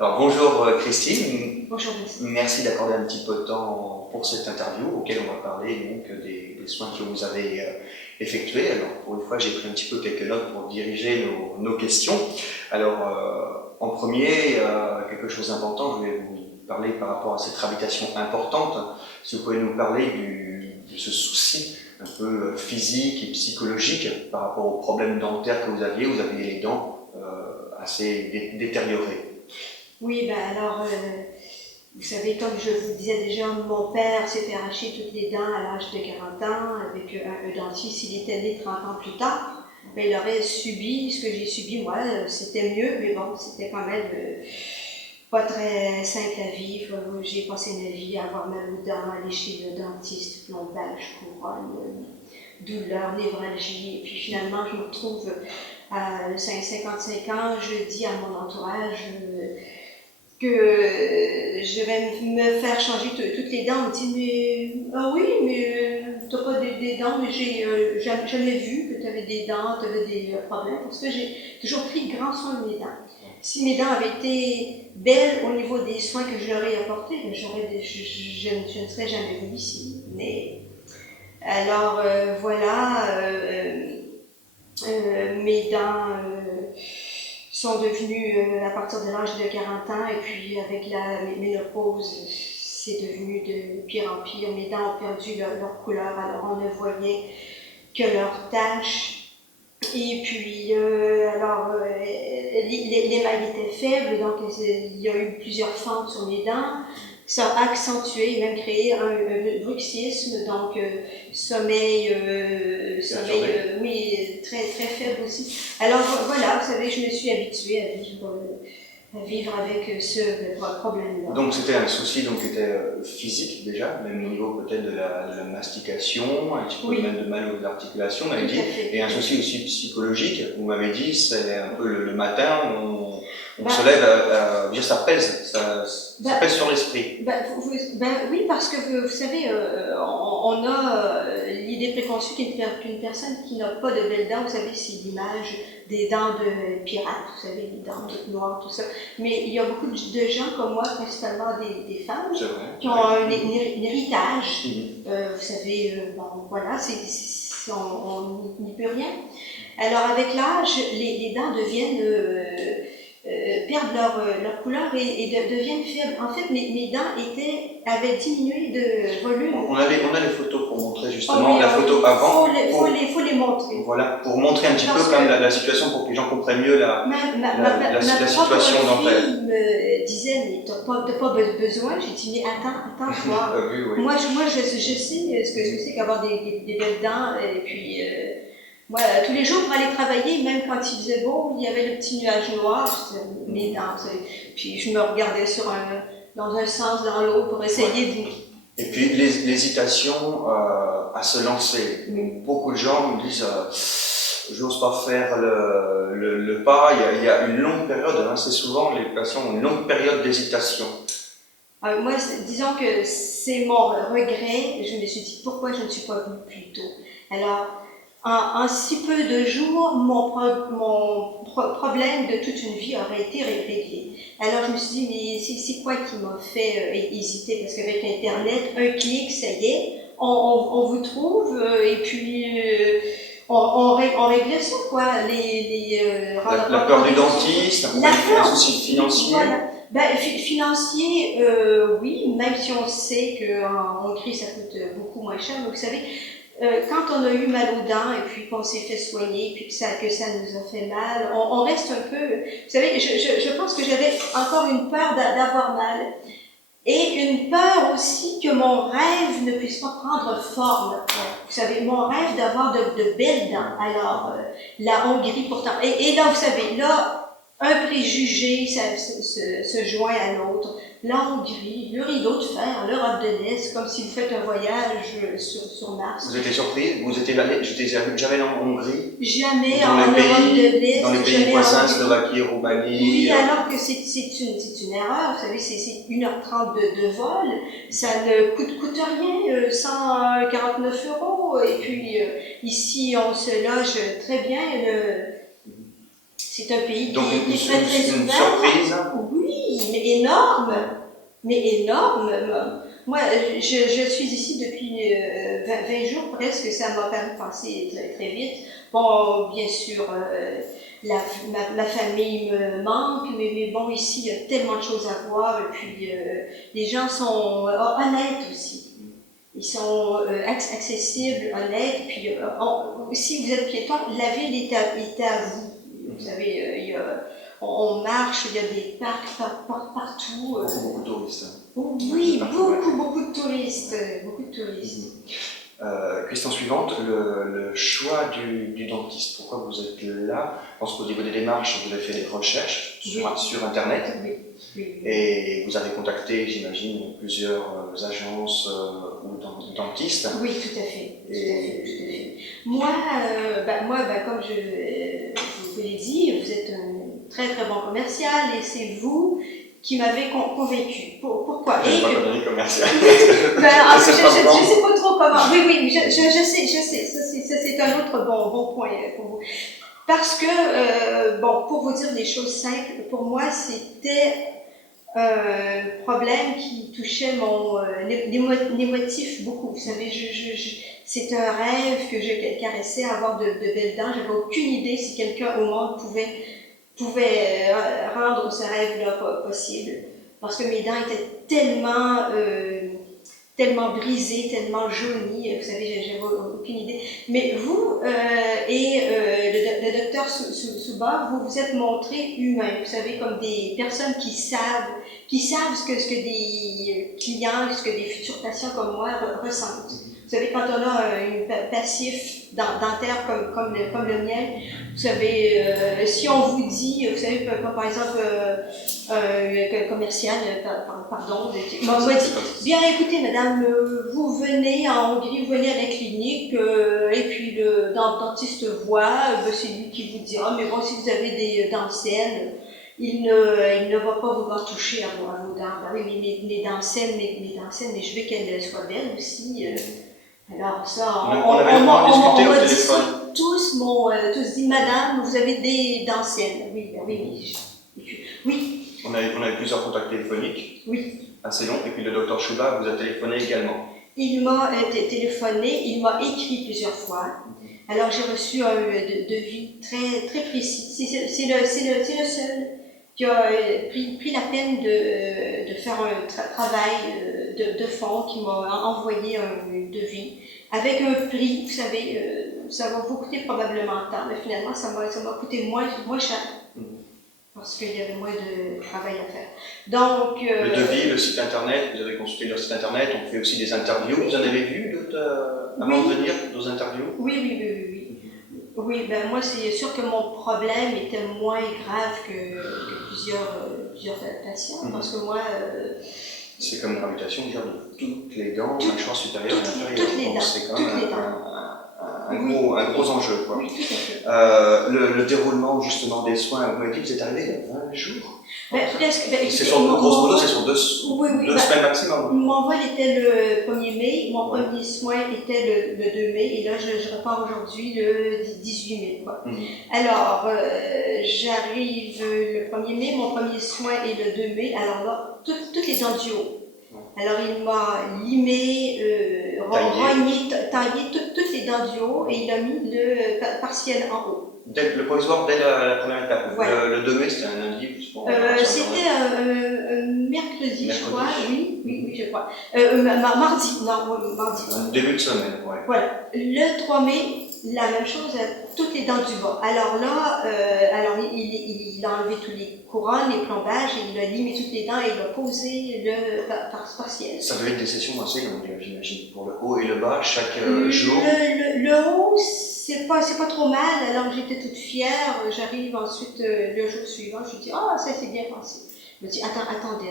Alors bonjour Christine. Bonjour Vincent. Merci d'accorder un petit peu de temps pour cette interview auquel on va parler donc des soins que vous avez effectués. Alors pour une fois j'ai pris un petit peu quelques notes pour diriger nos questions. Alors en premier, quelque chose d'important, je vais vous parler par rapport à cette réhabilitation importante. Si vous pouvez nous parler de ce souci un peu physique et psychologique par rapport aux problèmes dentaires que vous aviez les dents assez détériorées. Oui, alors, vous savez, comme je vous disais déjà, mon père s'est fait arracher toutes les dents à l'âge de 40 ans avec un dentiste. Il était né 30 ans plus tard. Il aurait subi ce que j'ai subi, moi, c'était mieux, mais bon, c'était quand même pas très simple à vivre. J'ai passé ma vie à avoir mal aux dents, aller chez le dentiste, plombage, couronne, douleur, névralgie. Et puis finalement, je me retrouve à 55 ans, je dis à mon entourage que je vais me faire changer toutes les dents. On me dit, mais ah oui, mais t'as pas des dents, mais j'ai jamais vu que tu avais des dents, tu avais des problèmes, parce que j'ai toujours pris grand soin de mes dents. Si mes dents avaient été belles au niveau des soins que je leur ai apportés, je ne serais jamais venue ici. Mais alors voilà, mes dents sont devenues, à partir de l'âge de 40 ans, et puis avec la ménopause, c'est devenu de pire en pire. Mes dents ont perdu leur couleur, alors on ne voyait que leurs taches. Et puis, l'émail était faible, donc il y a eu plusieurs fentes sur mes dents. Ça a accentué et même créé un bruxisme, donc sommeil, oui, très, très faible aussi. Alors voilà, vous savez, je me suis habituée à vivre avec ce problème-là. Donc c'était un souci qui était physique déjà, même au niveau peut-être de la mastication, un petit peu même de mal aux articulations, on m'avait dit, et un souci aussi psychologique, vous m'avez dit, c'est un peu le matin, on se lève, ça pèse, ça pèse sur l'esprit. Oui, parce que vous savez, on a l'idée préconçue qu'une personne qui n'a pas de belles dents, vous savez, c'est l'image des dents de pirates, vous savez, les dents toutes noires, tout ça. Mais il y a beaucoup de gens comme moi, principalement des femmes, qui ont un héritage. Vous savez, bon, voilà, on n'y peut rien. Alors avec l'âge, les dents deviennent perdent leur couleur et deviennent faibles. En fait, mes dents avaient diminué de volume. On a les photos pour montrer justement la photo avant. Il faut les montrer. Voilà, pour montrer un petit peu comme la situation, pour que les gens comprennent mieux la situation dentaire. Ma fille me disait, mais t'as pas besoin. J'ai dit, mais attends, toi. Oui. Moi, je sais ce que c'est qu'avoir des belles dents. Et puis, moi, tous les jours pour aller travailler, même quand il faisait beau, il y avait le petit nuage noir, mes dents. Puis je me regardais dans un sens, dans l'autre pour essayer de... Et puis l'hésitation à se lancer. Beaucoup de gens me disent j'ose pas faire le pas. Il y a une longue période, c'est souvent les patients ont une longue période d'hésitation. Moi, disons que c'est mon regret. Je me suis dit pourquoi je ne suis pas venue plus tôt. Alors, en si peu de jours, mon problème de toute une vie aurait été réglé. Alors je me suis dit, mais c'est quoi qui m'a fait hésiter? Parce qu'avec Internet, un clic, ça y est, on vous trouve, et puis on réglait ça, quoi. La peur du dentiste, les soucis financiers. Voilà. Financier, oui, même si on sait qu'en Hongrie, ça coûte beaucoup moins cher, mais vous savez, quand on a eu mal aux dents et puis qu'on s'est fait soigner, puis que ça nous a fait mal, on reste un peu... Vous savez, je pense que j'avais encore une peur d'avoir mal. Et une peur aussi que mon rêve ne puisse pas prendre forme. Vous savez, mon rêve d'avoir de belles dents. Alors, la Hongrie pourtant... Et là, vous savez, là, un préjugé se joint à l'autre. La Hongrie, le rideau de fer, l'Europe de l'Est, comme si vous faites un voyage sur Mars. Vous étiez surpris? Vous étiez jamais en Hongrie? Jamais en Europe de l'Est. Dans les pays voisins, Slovaquie, Roumanie. Oui, alors que c'est une erreur. Vous savez, c'est 1h30 de vol. Ça ne coûte rien, 149 €. Et puis, ici, on se loge très bien. C'est un pays qui est très ouvert. Surprise. Oui, énorme, mais énorme. Moi, je suis ici depuis 20 jours presque, ça m'a permis de passer très, très vite. Bon, bien sûr, ma famille me manque, mais bon, ici, il y a tellement de choses à voir, et puis les gens sont honnêtes aussi. Ils sont accessibles, honnêtes, puis si vous êtes piéton, la ville est à vous. Vous savez, on marche, il y a des parcs partout. Beaucoup de touristes. Oui, beaucoup de touristes. Beaucoup de touristes. Question suivante, le choix du dentiste. Pourquoi vous êtes là? Je pense qu'au niveau des démarches, vous avez fait des recherches sur Internet. Oui. Et vous avez contacté, j'imagine, plusieurs agences ou dentistes. Oui, tout à fait. Moi, comme je vous l'ai dit, vous êtes un très très bon commercial et c'est vous qui m'avez convaincu. Pourquoi? Je n'ai pas donné commercial. Je ne sais pas trop comment. Oui, je sais. Ça, c'est un autre bon point pour vous. Parce que, pour vous dire des choses simples, pour moi, c'était un problème qui touchait l'émotif beaucoup. Vous savez, c'est un rêve que je caressais, avoir de belles dents. J'avais aucune idée si quelqu'un au monde pouvait rendre ce rêve-là possible. Parce que mes dents étaient tellement brisées, tellement jaunies, vous savez, j'avais aucune idée. Mais vous et le docteur Souba, vous vous êtes montrés humains, vous savez, comme des personnes qui savent ce que des clients, ce que des futurs patients comme moi ressentent. Vous savez, quand on a un passif dentaire comme le mien, vous savez, si on vous dit, vous savez, comme par exemple, un commercial, pardon, m'a dit, bien écoutez madame, vous venez en Hongrie, vous venez à la clinique, et puis le dentiste voit, c'est lui qui vous dira, mais bon, si vous avez des dents saines, il ne va pas vouloir toucher à vos dents. Ben oui, mais mes dents saines, mais je veux qu'elles soient belles aussi. Alors ça, on m'a dit ça tous dit, madame, vous avez des dents saines. Oui. On avait plusieurs contacts téléphoniques. Oui. Assez longs. Et puis le docteur Chouba vous a téléphoné également. Il m'a téléphoné, il m'a écrit plusieurs fois. Alors j'ai reçu un devis très, très précis. C'est le seul qui a pris la peine de faire un travail de fond, qui m'a envoyé un devis avec un prix, vous savez, ça va vous coûter probablement tant, mais finalement ça m'a coûté moins cher. Parce qu'il y avait moins de travail à faire. Donc, le devis, le site internet, vous avez consulté leur site internet, on fait aussi des interviews. Vous en avez vu d'autres avant de venir, nos interviews? Oui, ben moi c'est sûr que mon problème était moins grave que plusieurs patients, parce que moi... c'est comme une réputation de toutes les dents, mâchoire supérieure et inférieure. Toutes les dents. C'est quand même un gros enjeu. Quoi. Oui, tout à fait. Le déroulement justement des soins, vous m'avez dit que vous êtes arrivé il y a 20 jours. C'est sur, grosso modo, c'est sur deux semaines maximum. Mon vol était le 1er mai, mon premier soin était le 2 mai, et là je repars aujourd'hui le 18 mai. Quoi. Alors, j'arrive le 1er mai, mon premier soin est le 2 mai, alors là, toutes les dents du haut. Alors il m'a limé, taillé toutes les dents du haut, et il a mis le partiel en haut. Le provisoire dès la première étape. Voilà. Le 2 mai, c'était un lundi. C'était un mercredi, je crois. Oui, je crois. Mardi. Début de semaine, ouais. Voilà. Le 3 mai, la même chose, toutes les dents du bas. Alors là, il a enlevé tous les couronnes, les plombages, et il a limé toutes les dents et il a posé le partiel. Ça devait être des sessions assez longues, j'imagine, pour le haut et le bas, chaque jour. Le haut, c'est pas trop mal, alors j'étais toute fière. J'arrive ensuite le jour suivant, je lui dis, ça s'est bien passé. Je me dis, attendez.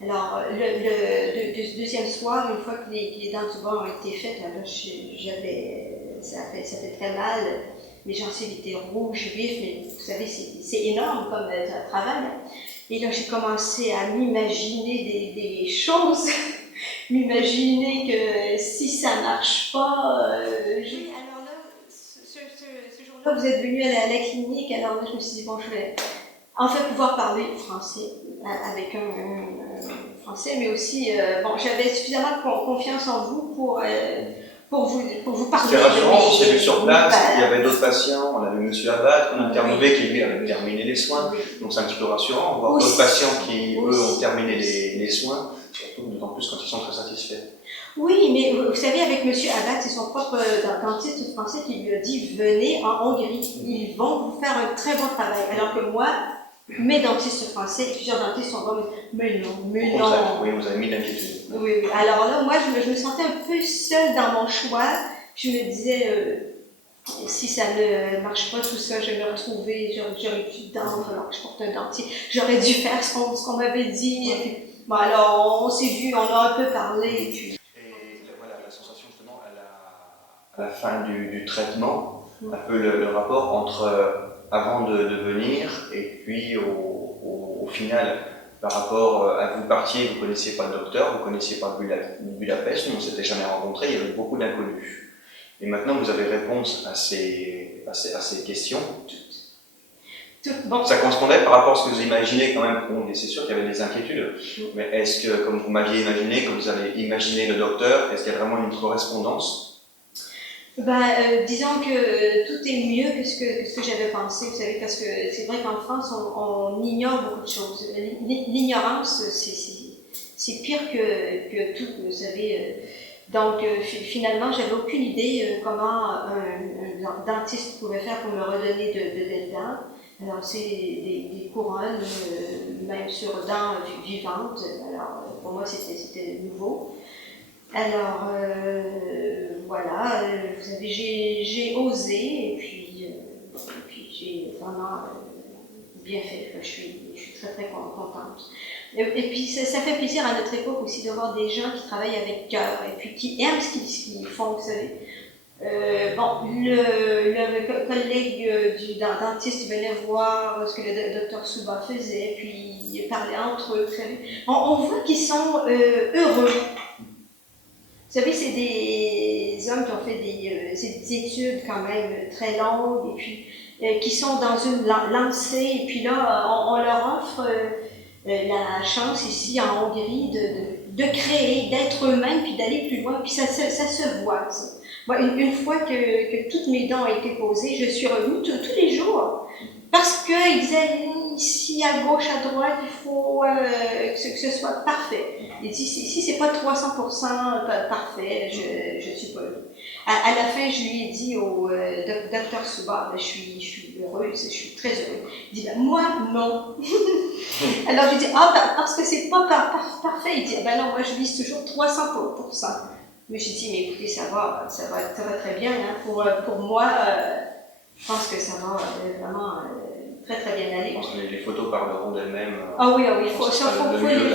Alors, le deuxième soir, une fois que les dents du bas ont été faites, là, ça fait très mal. Mes gencives étaient rouges, vifs, mais vous savez, c'est énorme comme travail. Et là, j'ai commencé à m'imaginer des choses, m'imaginer que si ça marche pas, alors là, ce jour-là, vous êtes venu à la clinique, alors là, je me suis dit, bon, je vais enfin pouvoir parler français. avec un français, mais aussi, bon, j'avais suffisamment de confiance en vous pour vous parler. C'était rassurant, on s'est vu sur place, Voilà. il y avait d'autres patients, on avait M. Abad qu'on a interviewé qui lui avait terminé les soins, Oui. donc c'est un petit peu rassurant, voir d'autres patients qui eux ont terminé les soins, surtout d'autant plus quand ils sont très satisfaits. Oui, mais vous savez, avec M. Abad, c'est son propre dentiste français qui lui a dit venez en Hongrie, ils vont vous faire un très bon travail. Alors que moi, mes dentistes français et plusieurs dentistes sont comme mais non. Au contraire, oui, vous avez mis d'inquiétude. Oui. Alors là, moi, je me sentais un peu seule dans mon choix. Je me disais, si ça ne marche pas tout ça, je vais me retrouver, j'aurais plus de dents, alors que je porte un dentier. J'aurais dû faire ce qu'on m'avait dit. Et puis, bon, alors, on s'est vu, on a un peu parlé. Et puis... voilà, la sensation justement à la fin du traitement, un peu le rapport entre avant de venir et puis au final, par rapport à vous partiez, vous ne connaissiez pas le docteur, vous ne connaissiez pas Budapest, nous on ne s'était jamais rencontrés, il y avait beaucoup d'inconnus. Et maintenant vous avez réponse à ces questions. Bon. Ça correspondait par rapport à ce que vous imaginez quand même. Bon, c'est sûr qu'il y avait des inquiétudes, mais est-ce que, comme vous m'aviez imaginé, comme vous avez imaginé le docteur, est-ce qu'il y a vraiment une correspondance? Disons que tout est mieux que ce que j'avais pensé, vous savez, parce que c'est vrai qu'en France, on ignore beaucoup de choses. L'ignorance, c'est pire que tout, vous savez. Donc, finalement, j'avais aucune idée comment un dentiste pouvait faire pour me redonner de belles dents. Alors, c'est des couronnes, même sur dents vivantes. Alors, pour moi, c'était nouveau. Alors, voilà, vous savez, j'ai osé et puis j'ai vraiment bien fait. Je suis très très contente. Et puis ça fait plaisir à notre époque aussi de voir des gens qui travaillent avec cœur et puis qui aiment ce qu'ils font, vous savez. Le collègue du dentiste venait voir ce que le docteur Souba faisait, puis il parlait entre eux, vous savez. On voit qu'ils sont heureux. Vous savez, c'est des hommes qui ont fait des études quand même très longues et puis qui sont dans une lancée. Et puis là, on leur offre la chance ici en Hongrie de créer, d'être eux-mêmes puis d'aller plus loin. Puis ça se voit. Ça. Moi, une fois que toutes mes dents ont été posées, je suis revenue tous les jours parce qu'ils disaient ici à gauche, à droite, il faut que ce soit parfait. Et si c'est pas 300% parfait, je suis pas heureuse. À la fin, je lui ai dit au docteur Souba, je suis heureuse, je suis très heureuse. Il dit, moi, non. Alors, je lui ai dit, parce que c'est pas parfait. Il dit, non, moi, je vise toujours 300%. Mais j'ai dit, mais écoutez, ça va très bien. Hein. Pour moi, je pense que ça va vraiment très très bien aller. Je pense que les photos parleront d'elles-mêmes. Ah oui, il faut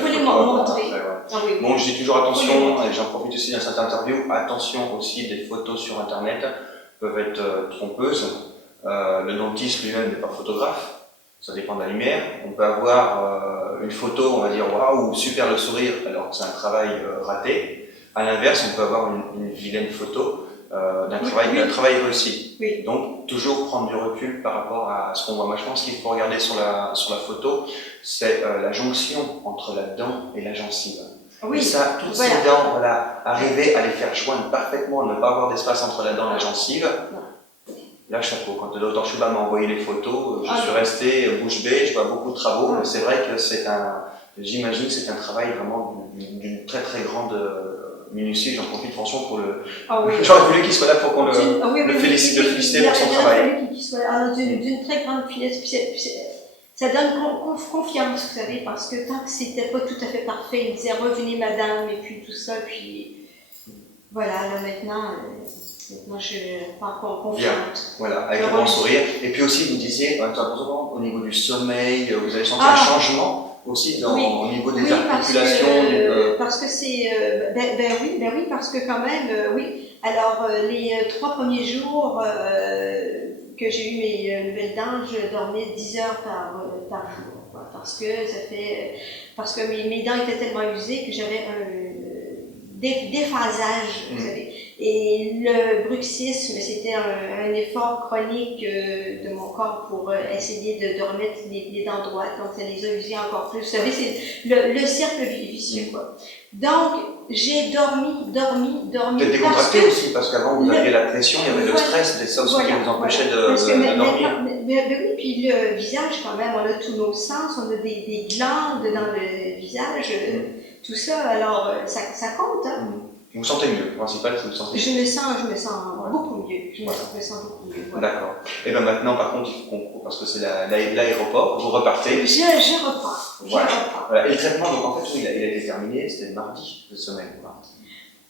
les montrer. Ah oui. Bon, je dis toujours attention, et j'en profite aussi dans cette interview, attention aussi, des photos sur Internet peuvent être trompeuses. Le dentiste lui-même n'est pas photographe, ça dépend de la lumière. On peut avoir une photo, on va dire waouh, super le sourire, alors que c'est un travail raté. À l'inverse, on peut avoir une vilaine photo d'un travail réussi. Oui. Donc, toujours prendre du recul par rapport à ce qu'on voit. Moi, je pense qu'il faut regarder sur la photo, c'est la jonction entre la dent et la gencive. Oui. Et ça, toutes ces dents, arriver à les faire joindre parfaitement, ne pas avoir d'espace entre la dent et la gencive. Là, chapeau. Quand le docteur Chouba m'a envoyé les photos, je suis resté bouche bée, je vois beaucoup de travaux, mais c'est vrai que j'imagine que c'est un travail vraiment d'une très très grande minutie. J'en profite franchement pour le... J'aurais voulu qu'il soit là pour qu'on le félicite pour son travail. J'aurais voulu qu'il soit d'une très grande finesse. Ça donne confiance, vous savez, parce que tant que c'était pas tout à fait parfait, il disait revenez madame, et puis tout ça, puis voilà, là maintenant je suis pas confiante. Bien. Voilà, avec un grand sourire. Et puis aussi, vous disiez, au niveau du sommeil, vous avez senti un changement aussi au niveau des articulations. Parce que c'est. Oui, parce que quand même, oui. Alors, les 3 premiers jours que j'ai eu mes nouvelles dents, je dormais 10 heures par jour. Parce que mes dents étaient tellement usées que j'avais déphasage, vous savez. Et le bruxisme, c'était un effort chronique de mon corps pour essayer de remettre les dents droites, donc ça les a usées encore plus. Vous savez, c'est le cercle vicieux, quoi. Donc, j'ai dormi. Peut-être décontracté aussi, parce qu'avant vous aviez la pression, il y avait le stress, c'était ça aussi qui vous empêchait de dormir. Mais oui, puis le visage quand même, on a tous nos sens, on a des glandes dans le visage, tout ça, alors ça compte, hein. Vous vous sentez mieux, le principal, c'est que vous sentez mieux. Je me sens beaucoup mieux. Je me sens beaucoup mieux. Voilà. D'accord. Et bien maintenant, par contre, il faut qu'on, parce que c'est l'aéroport, vous repartez. Je repars. Voilà. Et le traitement, donc en fait, il a été terminé, c'était mardi de semaine.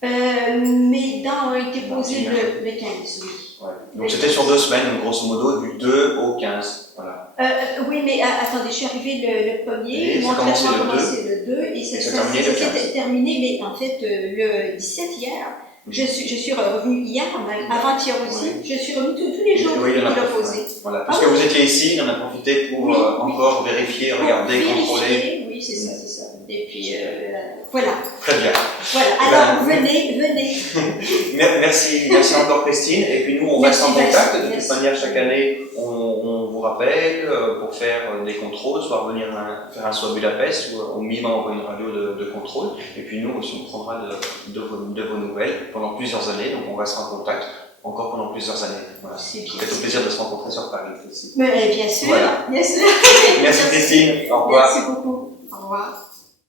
Mes dents ont été posées le 15, oui. Ouais. Donc c'était sur 2 semaines, grosso modo, du 2 au 15. Voilà. Oui, mais attendez, je suis arrivée le 1er, mon traitement a commencé le 2 et ça s'est terminé, mais en fait le 17 hier. Je suis revenue hier, avant-hier aussi, je suis revenue tous les jours qu'il a posé. Voilà, puisque vous étiez ici, on a profité pour encore vérifier, regarder, contrôler. Oui, c'est ça. Et puis voilà. Très bien. Voilà, alors venez. Merci encore Christine. Et puis nous, on reste en contact. De toute manière, chaque année, on vous rappelle pour faire des contrôles, soit revenir faire un saut à Budapest, ou au minimum envoyer une radio de contrôle. Et puis nous aussi, on prendra de vos nouvelles pendant plusieurs années. Donc on restera en contact encore pendant plusieurs années. Voilà. C'est au plaisir de se rencontrer sur Paris aussi. Mais bien sûr, bien sûr. Merci Christine. Au revoir. Merci beaucoup. Au revoir.